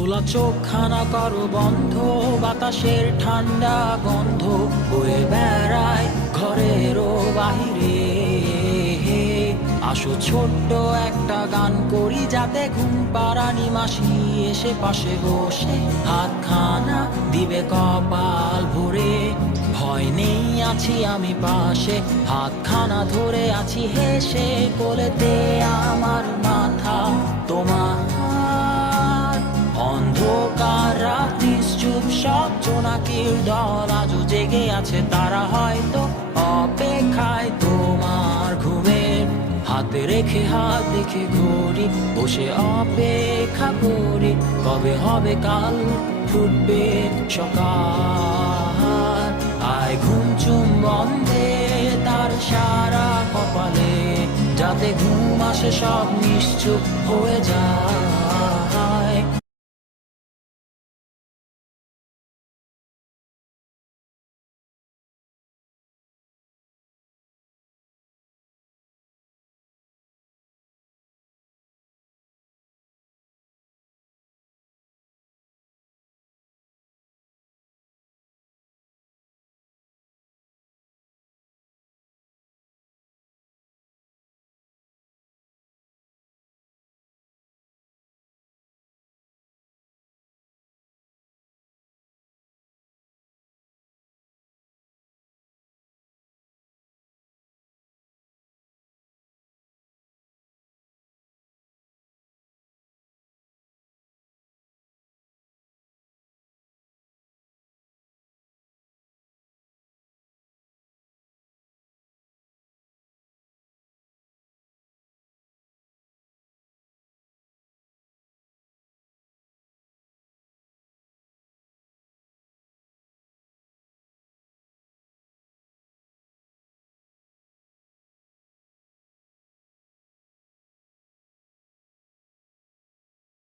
খোলা চোখখানা করো বন্ধ, বাতাসের ঠান্ডা গন্ধ বয়ে বেড়ায় ঘরেরও বাহিরে। আসো ছোট্ট একটা গান করি, যাতে ঘুম পাড়ানি মাসি এসে পাশে বসে হাতখানা দিবে কপাল ভরে। ভয় নেই, আছি আমি পাশে, হাতখানা ধরে আছি হেসে, কোলেতে আমার মাথা তোমার। অন্ধকার রাত্রি চুপ, সব জোনাকির দল আজও জেগে আছে, তারা হয়তো অপেক্ষায় তোমার ঘুমের। হাতে রেখে হাত দেখে ঘড়ি, বসে অপেক্ষা করি, কবে হবে কাল, ফুটবে সকাল। আয় ঘুম চুম বন্ধে তার সারা কপালে, যাতে ঘুম আসে সব নিশ্চুপ হয়ে যায়।